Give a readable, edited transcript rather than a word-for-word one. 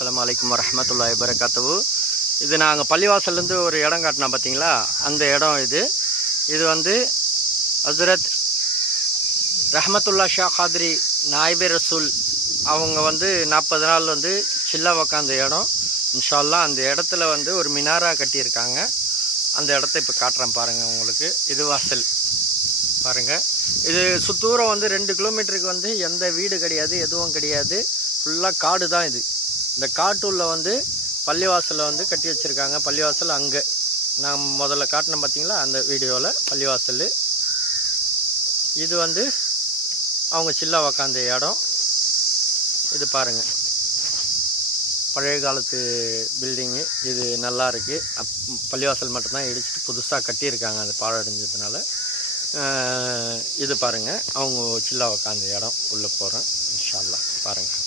அஸ்ஸலாமு அலைக்கும் வரஹ்மத்துல்லாஹி வபரகாத்துஹு. இது நாங்கள் பள்ளிவாசல்லேருந்து ஒரு இடம் காட்டினா பார்த்தீங்களா, அந்த இடம் இது. இது வந்து ஹஸ்ரத் ரஹ்மத்துல்லா ஷா காதிரி நாயிபே ரசூல் அவங்க வந்து 40 நாள் வந்து சில்லா உக்காந்த இடம். இன்ஷா அல்லாஹ் அந்த இடத்துல வந்து ஒரு மினாரா கட்டியிருக்காங்க. அந்த இடத்த இப்போ காட்டுறேன் பாருங்கள் உங்களுக்கு. இது வாசல் பாருங்கள். இது சுத்தூரம் வந்து 2 கிலோமீட்டருக்கு வந்து எந்த வீடு கிடையாது, எதுவும் கிடையாது. ஃபுல்லாக காடு தான் இது. இந்த காட்டுள்ள வந்து பள்ளிவாசலில் வந்து கட்டி வச்சுருக்காங்க. பள்ளிவாசல் அங்கே நான் முதல்ல காட்டினேன் பார்த்தீங்களா, அந்த வீடியோவில் பள்ளிவாசல். இது வந்து அவங்க சில்லா உக்காந்த இடம். இது பாருங்கள், பழைய காலத்து பில்டிங்கு. இது நல்லா இருக்குது. பள்ளிவாசல் மட்டும்தான் இடிச்சிட்டு புதுசாக கட்டியிருக்காங்க, அது பாழடைஞ்சதுனால. இது பாருங்கள், அவங்க சில்லா உக்காந்த இடம். உள்ளே போகிறேன் இன்ஷா அல்லாஹ் பாருங்கள்.